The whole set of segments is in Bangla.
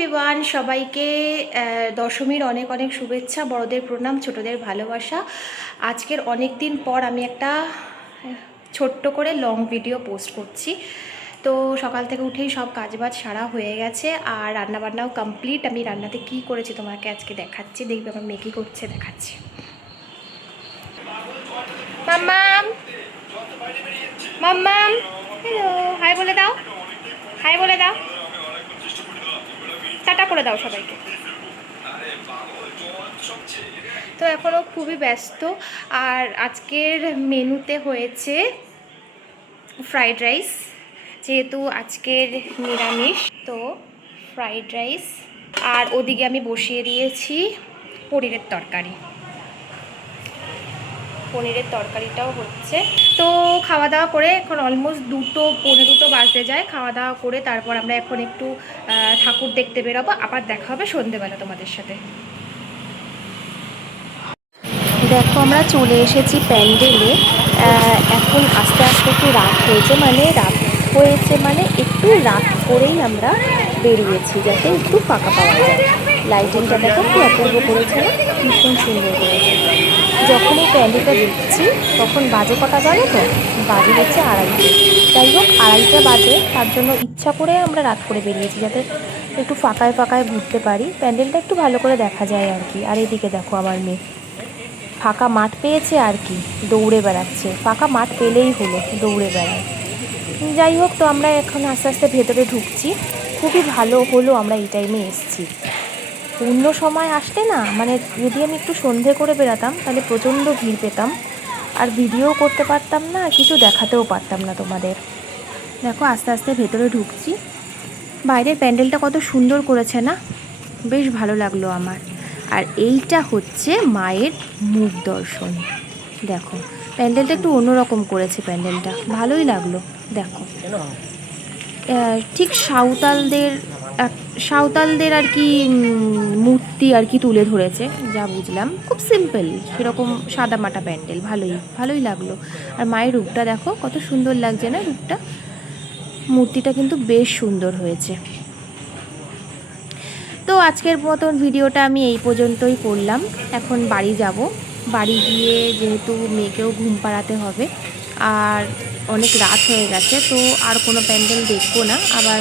এভরিওয়ান সবাইকে দশমীর অনেক অনেক শুভেচ্ছা, বড়দের প্রণাম, ছোটদের ভালোবাসা। আজকের অনেক দিন পর আমি একটা ছোট্ট করে লং ভিডিও পোস্ট করছি। তো সকাল থেকে উঠেই সব কাজবাজ সারা হয়ে গেছে, আর রান্নাবান্নাও কমপ্লিট আমি রান্নাতে কি করেছি তোমাকে আজকে দেখাচ্ছি। দেখবে আমার মেয়ে কী করছে দেখাচ্ছি। মাম্মাম! মাম্মাম! হ্যালো হাই বলে দাও। হাই বলে দাও। টাটা করে দাও সবাইকে। তো এখনও খুবই ব্যস্ত। আর আজকের মেনুতে হয়েছে ফ্রাইড রাইস, যেহেতু আজকের নিরামিষ, তো ফ্রাইড রাইস। আর ওদিকে আমি বসিয়ে দিয়েছি পনিরের তরকারি। পনিরের তরকারিটাও হচ্ছে। তো খাওয়া দাওয়া করে এখন অলমোস্ট দুটো পৌনে দুটো বাজতে যায়। খাওয়া দাওয়া করে তারপর আমরা এখন একটু ঠাকুর দেখতে বেরোবো। আবার দেখা হবে সন্ধেবেলা তোমাদের সাথে। দেখো, আমরা চলে এসেছি প্যান্ডেলে। এখন আস্তে আস্তে একটু রাত হয়েছে। মানে রাত হয়েছে মানে একটু রাত করেই আমরা বেরিয়েছি, যাতে একটু ফাঁকা পাওয়া যায়। লাইটিংটা দেখো, কি অপূর্ব করেছে ভীষণ সুন্দর করেছে যখন এই প্যান্ডেলটা দেখছি, তখন বাজে কটা জানো তো? বাজে হচ্ছে আড়াইটে। যাই হোক, আড়াইটা বাজে, তার জন্য ইচ্ছা করে আমরা রাত করে বেরিয়েছি, যাতে একটু ফাঁকায় ফাঁকায় ঘুরতে পারি। প্যান্ডেলটা একটু ভালো করে দেখা যায় আর কি। আর এদিকে দেখো আমার মেয়ে। ফাঁকা মাঠ পেয়েছে আর কি, দৌড়ে বেড়াচ্ছে। ফাঁকা মাঠ পেলেই হলো, দৌড়ে বেড়ায়। যাই হোক, তো আমরা এখন আস্তে আস্তে ভেতরে ঢুকছি। খুবই ভালো হলো আমরা এই টাইমে এসছি। অন্য সময় আসলে না মানে যদি আমি একটু সন্ধে করে বেরাতাম তাহলে প্রচণ্ড ভিড় পেতাম। আর ভিডিও করতে পারতাম না, কিছু দেখাতেও পারতাম না তোমাদের। দেখো, আস্তে আস্তে ভেতরে ঢুকছি। বাইরের প্যান্ডেলটা কত সুন্দর করেছে না? বেশ ভালো লাগল আমার। আর এইটা হচ্ছে মায়ের মুখ দর্শন। দেখো, প্যান্ডেলটা একটু অন্যরকম করেছে প্যান্ডেলটা। ভালোই লাগল, দেখো। ঠিক সাঁওতালদের সাঁওতালদের আর কি মূর্তি আর কি তুলে ধরেছে, যা বুঝলাম। খুব সিম্পল সেরকম সাদা মাটা প্যান্ডেল, ভালোই ভালোই লাগল। আর মায়ের রূপটা দেখো, কত সুন্দর লাগছে না রূপটা? মূর্তিটা কিন্তু বেশ সুন্দর হয়েছে। তো আজকের মতন ভিডিওটা আমি এই পর্যন্তই করলাম। এখন বাড়ি যাব। বাড়ি গিয়ে যেহেতু মেয়েকেও ঘুম পাড়াতে হবে, আর অনেক রাত হয়ে গেছে, তো আর কোনো প্যান্ডেল দেখব না। আবার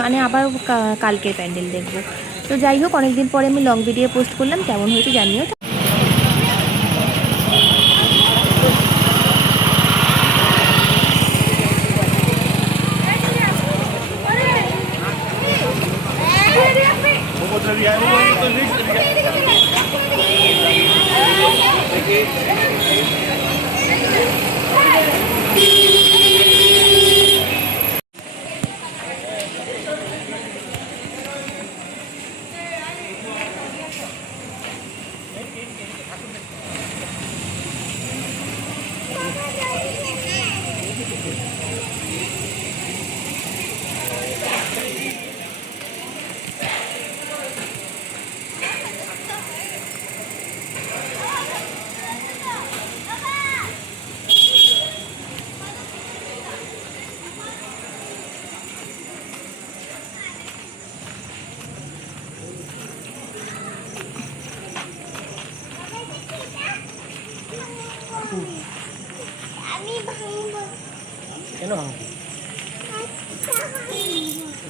মানে আবার কালকের প্যান্ডেল দেখব। তো যাই হোক অনেকদিন পরে আমি লং ভিডিও পোস্ট করলাম কেমন হয়েছে জানিও। Kami bahang bag. Ano ang?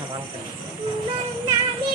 Nakangkang. Nami